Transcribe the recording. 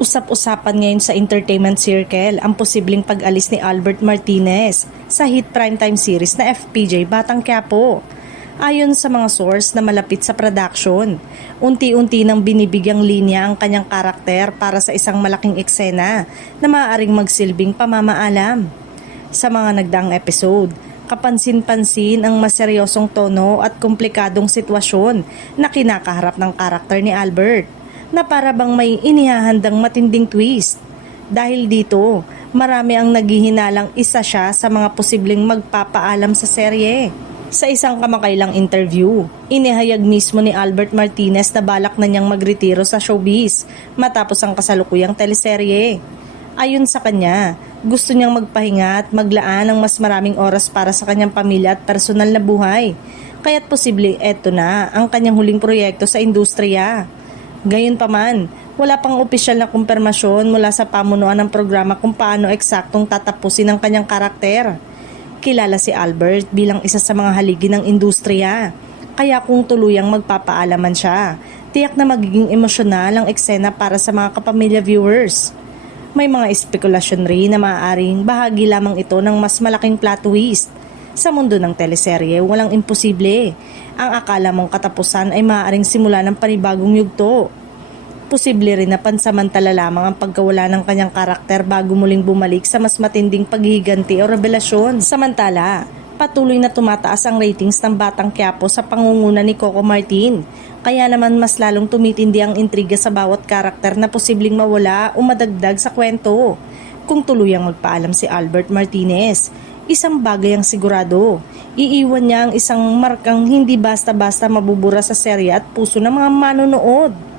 Usap-usapan ngayon sa entertainment circle ang posibleng pag-alis ni Albert Martinez sa hit primetime series na FPJ Batang Quiapo. Ayon sa mga source na malapit sa production, unti-unti nang binibigyang linya ang kanyang karakter para sa isang malaking eksena na maaaring magsilbing pamamaalam. Sa mga nagdaang episode, kapansin-pansin ang maseryosong tono at komplikadong sitwasyon na kinakaharap ng karakter ni Albert, na para bang may inihahandang matinding twist. Dahil dito, marami ang naghihinalang isa siya sa mga posibleng magpapaalam sa serye. Sa isang kamakailang interview, inihayag mismo ni Albert Martinez na balak na niyang magretiro sa showbiz matapos ang kasalukuyang teleserye. Ayon sa kanya, gusto niyang magpahinga at maglaan ng mas maraming oras para sa kanyang pamilya at personal na buhay. Kaya't posibleng eto na ang kanyang huling proyekto sa industriya. Gayunpaman, wala pang opisyal na kumpirmasyon mula sa pamunuan ng programa kung paano eksaktong tatapusin ang kanyang karakter. Kilala si Albert bilang isa sa mga haligi ng industriya, kaya kung tuluyang magpapaalaman siya, tiyak na magiging emosyonal ang eksena para sa mga kapamilya viewers. May mga espekulasyon rin na maaaring bahagi lamang ito ng mas malaking plot twist. Sa mundo ng teleserye, walang imposible. Ang akala mong katapusan ay maaaring simula ng panibagong yugto. Posible rin na pansamantala lamang ang pagkawala ng kanyang karakter bago muling bumalik sa mas matinding paghihiganti o revelasyon. Samantala, patuloy na tumataas ang ratings ng Batang Quiapo sa pangunguna ni Coco Martin. Kaya naman mas lalong tumitindi ang intriga sa bawat karakter na posibleng mawala o madagdag sa kwento. Kung tuluyang magpaalam si Albert Martinez, isang bagay ang sigurado, iiwan niya ang isang markang hindi basta-basta mabubura sa serye at puso ng mga manonood.